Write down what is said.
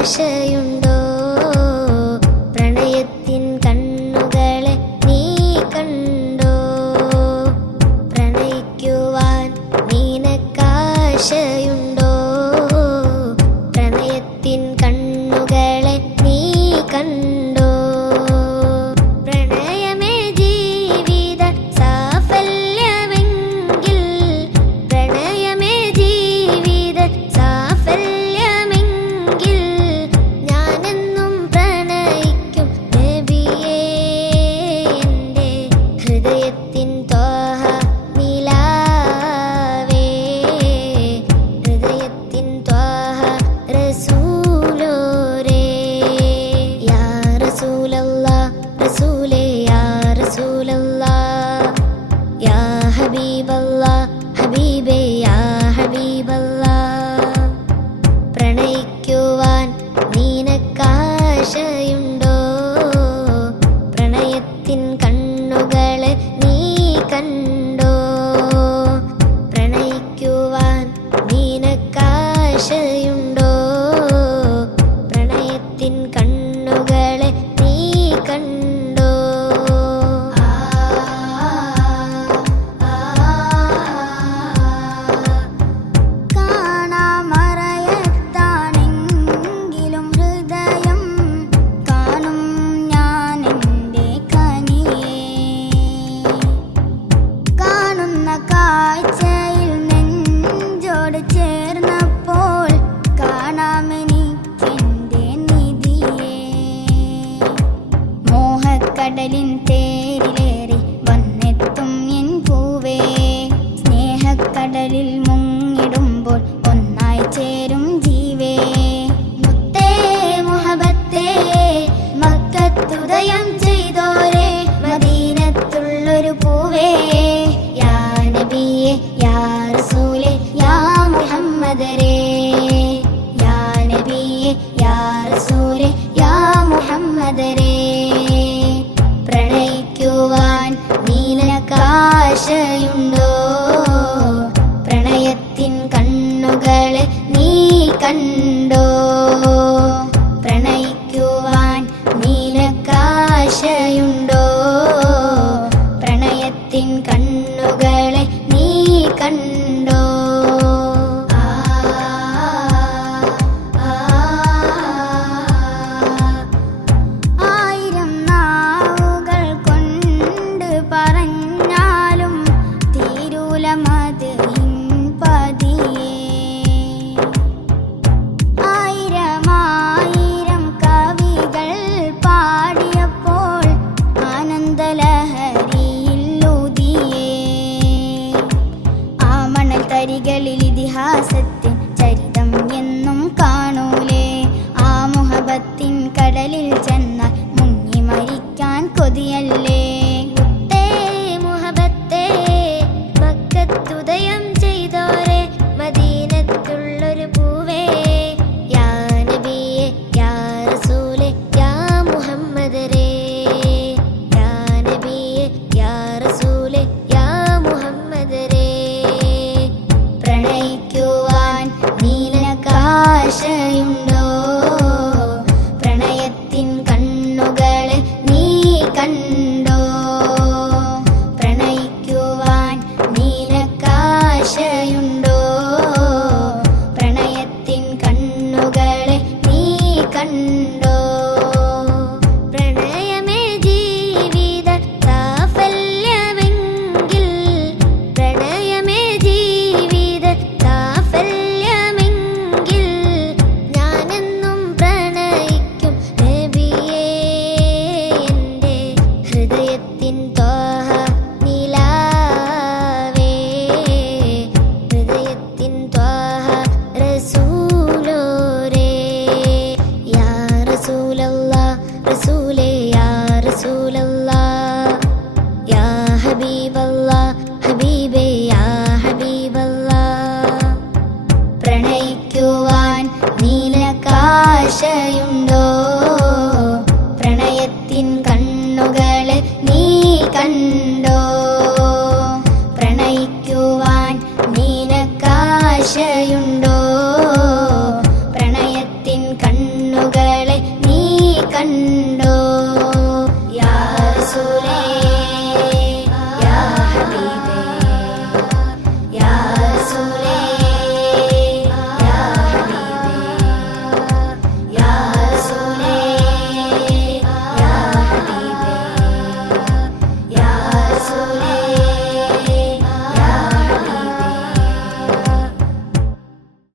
നിനക്കാശയുണ്ടോ? പ്രണയത്തിൻ കണ്ണുകളെ നീ കണ്ടോ? പ്രണയിക്കുവാൻ നിനക്കാശയുണ്ടോ? പ്രണയത്തിൻ കണ്ണുകളെ നീ കണ്ടോ? പ്രണയമേ ജീവിത സാഫല്യമെങ്കിൽ, പ്രണയമേ ജീവിത സാഫല്യമെങ്കിൽ ഞാനെന്നും പ്രണയിക്കും നബിയേ. എൻ്റെ ഹൃദയത്തിൻ ത്വാഹ നിലാവേ, ഹൃദയത്തിൻ ത്വാഹ റസൂലോരേ. യാ റസൂലല്ലാഹ് റസൂലേ, യാ റസൂലല്ലാഹ്, യാ ഹബീബല്ലാഹ് ഹബീബേ, യാ ഹബീബല്ലാഹ്. പ്രണയിക്കുവാൻ നിനക്കാശയുണ്ടോ? പ്രണയത്തിൻ കണ്ണുകളെ നീ കണ്ടോ? പ്രണയിക്കുവാൻ നിനക്കാശയുണ്ടോ? പ്രണയത്തിൻ കണ്ണുകളെ നീ കണ്ടോ? കാണാമറയത്താണെങ്കിലും ഹൃദയം കാണും ഞാനെൻ്റെ കനിയെ. കാണുന്ന കാഴ്ചയിൽ നെഞ്ചോട് ചേർന്നപ്പോൾ കാണാമെനിക്കെൻ്റെ നിധിയെ. മോഹക്കടലിൻ തേരിലേറി വന്നെത്തും എൻ പൂവേ, സ്നേഹക്കടലിൽ മുങ്ങിടുമ്പോൾ ഒന്നായി ചേരും ജീവേ. മുത്തേ മുഹബത്തേ, മക്കത്തുദയം ചെയ്തോരേ, മദീനത്തുള്ളൊരു പൂവേ. യാ നബിയേ, യാ റസൂലേ, യാ മുഹമ്മദരേ. യാ നബിയേ, യാ റസൂലേ, യാ മുഹമ്മദരേ. പ്രണയിക്കുവാൻ നിനക്കാശയുണ്ടോ? പ്രണയത്തിൻ കണ്ണുകളെ നീ കണ്ടോ? പ്രണയിക്കുവാൻ നിനക്കാശയുണ്ടോ? പ്രണയത്തിൻ കണ്ണുകളെ നീ കണ്ടോ? ആയിരം നാവുകൾ കൊണ്ട് പറഞ്ഞാലും തീരൂല മദഹിൻ പതിയേ. ആയിരം കവികൾ പാടിയപ്പോൾ ആനന്ദലഹരിയിൽ ഊതിയേ. ആ മണൽ തരികളിൽ ഇതിഹാസത്തിൻ ചരിതം എന്നും കാണൂലേ. ആ മുഹബത്തിൻ കടലിൽ ചെന്നാൽ മുങ്ങി മരിക്കാൻ കൊതിയല്ലേ. മുത്തേ മുഹബത്തേ, മക്കത്തുദയം ചെയ്തോരേ, മദീനത്തുള്ളൊരു പൂവേ. യാ നബിയേ, യാ റസൂലേ, യാ മുഹമ്മദരേ. യാ നബിയേ, യാ റസൂലേ, യാ മുഹമ്മദരേ. പ്രണയിക്കുവാൻ നിനക്കാശയുണ്ടോ? പ്രണയത്തിൻ കണ്ണുകളെ നീ കണ്ടോ? പ്രണയിക്കുവാൻ നിനക്കാശയുണ്ടോ? പ്രണയത്തിൻ കണ്ണുകളെ നീ കണ്ടോ? പ്രണയമേ ജീവിത സാഫല്യമെങ്കിൽ, പ്രണയമേ ജീവിത സാഫല്യമെങ്കിൽ ഞാനെന്നും പ്രണയിക്കും നബിയേ. എൻ്റെ ഹൃദയത്തിൻ ത്വാഹ നിലാവേ, ഹൃദയത്തിൻ ത്വാഹ റസൂലോരേ. യാ റസൂലല്ലാഹ് റസൂലേ, യാ റസൂലല്ലാഹ്, യാ ഹബീബല്ലാഹ് ഹബീബേ, യാ ഹബീബല്ലാഹ്. പ്രണയിക്കുവാൻ നിനക്കാശയുണ്ടോ? പ്രണയത്തിൻ കണ്ണുകളെ നീ കണ്ടോ? പ്രണയിക്കുവാൻ നിനക്കാശയുണ്ടോ?